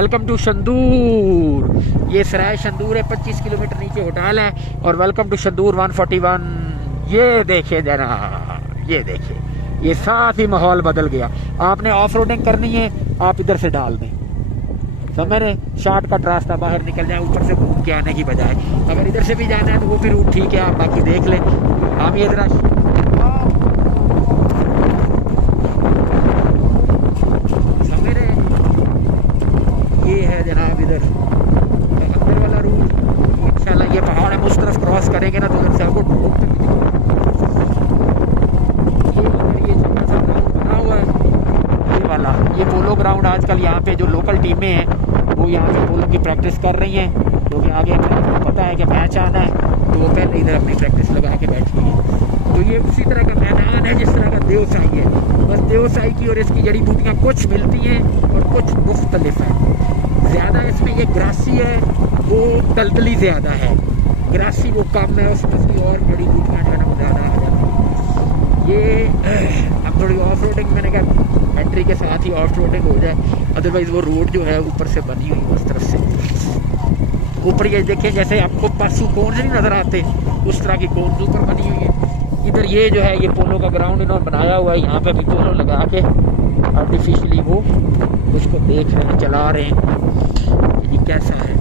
Welcome to Shandur. ये सराय शंदूर है, 25 kilometre नीचे होटल है। और वेलकम टू शंदूर 141। ये देखिए जरा, ये देखिए, ये साथ ही माहौल बदल गया। आपने ऑफ रोडिंग करनी है, आप इधर से डाल दें, समझ रहे, शॉर्टकट रास्ता बाहर निकल जाए, ऊपर से घूम के आने की बजाय। अगर इधर से भी जाना है तो वो भी रूट ठीक है, आप बाकी देख लें। हम ये इधर समझ रहे, ये है जनाब इधर अंदर वाला रूट। इंशाल्लाह ये पहाड़ हम उस तरफ क्रॉस करेंगे ना तो उधर से आपको ढोक तक ये छोटा सा ग्राउंड बना हुआ है, ये वाला, ये पोलो ग्राउंड। आजकल यहाँ पे जो लोकल टीमें हैं वो यहाँ पे पोलो की प्रैक्टिस कर रही हैं, क्योंकि आगे पता है कि मैच आना है तो वो पहले इधर अपनी प्रैक्टिस लगा के बैठी है। तो ये उसी तरह का मैदान है जिस तरह का देवसाई है, बस देवसाई की और इसकी जड़ी बूटियाँ कुछ मिलती हैं और कुछ मुख्तलिफ हैं। ज़्यादा इसमें ये ग्रासी है, वो दलदली ज़्यादा है। ग्रासी वो कम है, उसमें उसकी और जड़ी बूटियाँ जो है ना वो ज़्यादा आ जाती हैं। ये अब थोड़ी ऑफ रोडिंग, मैंने कहा एंट्री के साथ ही ऑफ रोडिंग हो जाए, अदरवाइज़ वो रोड जो है ऊपर से बनी हुई उस तरफ से ऊपर। ये देखें जैसे आपको पासू कोन नहीं नज़र आते, उस तरह की कोन ऊपर बनी हुई है। इधर ये जो है ये पोलो का ग्राउंड इन्होंने बनाया हुआ है, यहाँ पे भी पोलो लगा के आर्टिफिशियली वो उसको देख रहे हैं, चला रहे हैं ये कैसा है।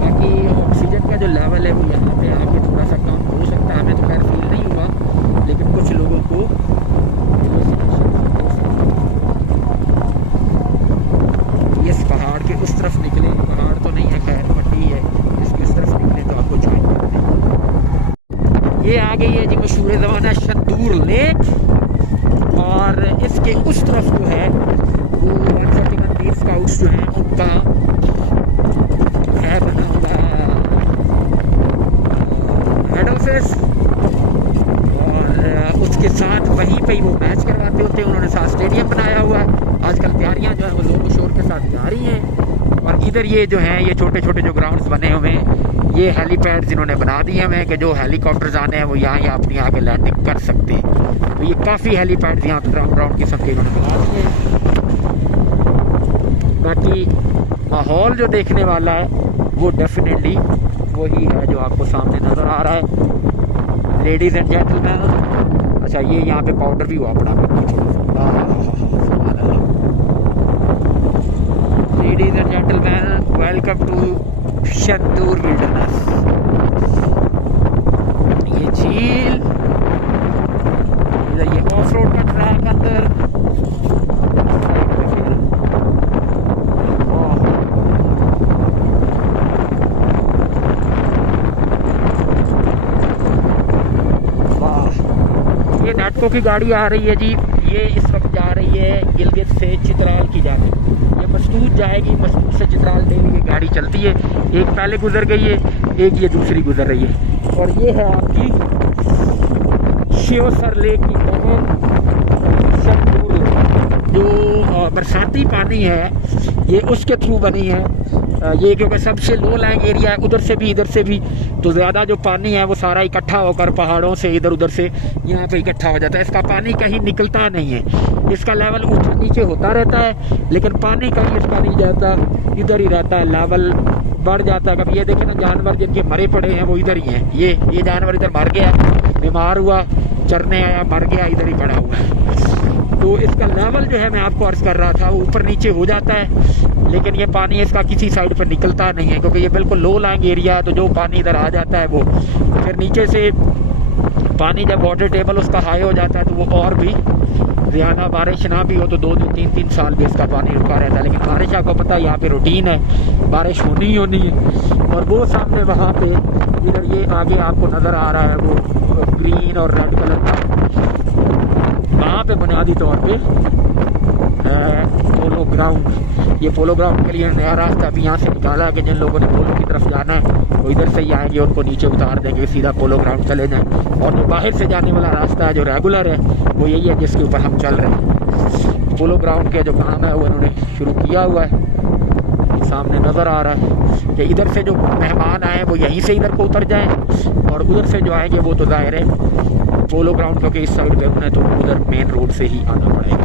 बाकी ऑक्सीजन का जो लेवल है वो यहाँ पे आके थोड़ा सा कम हो सकता है, हमें तो खैर फील नहीं हुआ, लेकिन कुछ लोगों को इस पहाड़ के उस तरफ निकले, पहाड़ तो नहीं है खैर, पट्टी है, इसके उस तरफ निकले तो आपको ज्वाइन करते हैं। ये आ गई है जी मशहूर ज़माना शंदूर लेक, और इसके उस तरफ जो है वो 141 बीट स्काउट्स जो हैं उनका है बना हुआ हेड ऑफिस, और उसके साथ वहीं पे ही वो मैच करवाते होते हैं। उन्होंने साथ स्टेडियम बनाया हुआ है। आजकल तैयारियां जो है वो जोर शोर के साथ जारी हैं। और इधर ये जो हैं ये छोटे छोटे जो ग्राउंड्स बने हुए हैं, ये हेलीपैड जिन्होंने बना दिए हुए हैं कि जो हेलीकॉप्टर्स आने हैं वो यहाँ अपनी आगे लैंडिंग कर सकते हैं। तो ये काफ़ी हेलीपैड यहाँ पर राउंड राउंड किस्म के इन्होंने बना दिए हैं। बाकी माहौल जो देखने वाला है वो डेफिनेटली वही है जो आपको सामने नज़र आ रहा है। लेडीज़ एंड जेंटलमैन, अच्छा ये यहाँ पे पाउडर भी हुआ पड़ा, ladies and gentleman, welcome to Shandur wilderness. ये झील, ये ऑफ रोड का ट्रैक अंदर, ये नाटकों की गाड़ी आ रही है जी। ये इस वक्त जा रही है गिलगित से चित्राल की जाने, ये मस्तूत जाएगी, मस्तूत से चित्राल डेली ये गाड़ी चलती है। एक पहले गुजर गई है, एक ये दूसरी गुजर रही है। और ये है आपकी शिवसर लेक की बहन शंदूर, जो बरसाती पानी है ये उसके थ्रू बनी है। ये क्योंकि सबसे लो लाइंग एरिया है, उधर से भी इधर से भी, तो ज़्यादा जो पानी है वो सारा इकट्ठा होकर पहाड़ों से इधर उधर से यहाँ पे इकट्ठा हो जाता है। इसका पानी कहीं निकलता नहीं है, इसका लेवल ऊपर नीचे होता रहता है, लेकिन पानी कहीं इसका नहीं जाता, इधर ही रहता है, लेवल बढ़ जाता है। कभी ये देखें ना, जानवर जिनके मरे पड़े हैं वो इधर ही हैं। ये जानवर इधर मर गया, बीमार हुआ, चरने आया, मर गया, इधर ही पड़ा हुआ है। तो इसका लेवल जो है मैं आपको अर्ज कर रहा था वो ऊपर नीचे हो जाता है, लेकिन ये पानी इसका किसी साइड पर निकलता नहीं है, क्योंकि ये बिल्कुल लो लाइंग एरिया है। तो जो पानी इधर आ जाता है वो फिर नीचे से पानी, जब वाटर टेबल उसका हाई हो जाता है तो वो और भी ज़्यादा, बारिश ना भी हो तो 2-2, 3-3 साल भी इसका पानी रुका रहता है। लेकिन बारिश आपको पता है यहाँ पे रूटीन है, बारिश होनी ही होनी है। और वो सामने वहाँ पे इधर ये आगे आपको नज़र आ रहा है वो ग्रीन और रेड कलर का, वहाँ पे बुनियादी तौर पे पोलो ग्राउंड। ये पोलो ग्राउंड के लिए नया रास्ता अभी यहाँ से निकाला है कि जिन लोगों ने पोलो की तरफ जाना है वो इधर से ही आएंगे, उनको नीचे उतार देंगे, सीधा पोलो ग्राउंड चले जाएँ। और जो बाहर से जाने वाला रास्ता है जो रेगुलर है वो यही है जिसके ऊपर हम चल रहे हैं। पोलो ग्राउंड के जो काम है वो इन्होंने शुरू किया हुआ है, सामने नज़र आ रहा है कि इधर से जो मेहमान आए वो यहीं से इधर को उतर जाएँ, और उधर से जो आएंगे वो तो ज़ाहिर है पोलो ग्राउंड, क्योंकि इस साइड पे उन्हें तो उधर मेन रोड से ही आना पड़ेगा।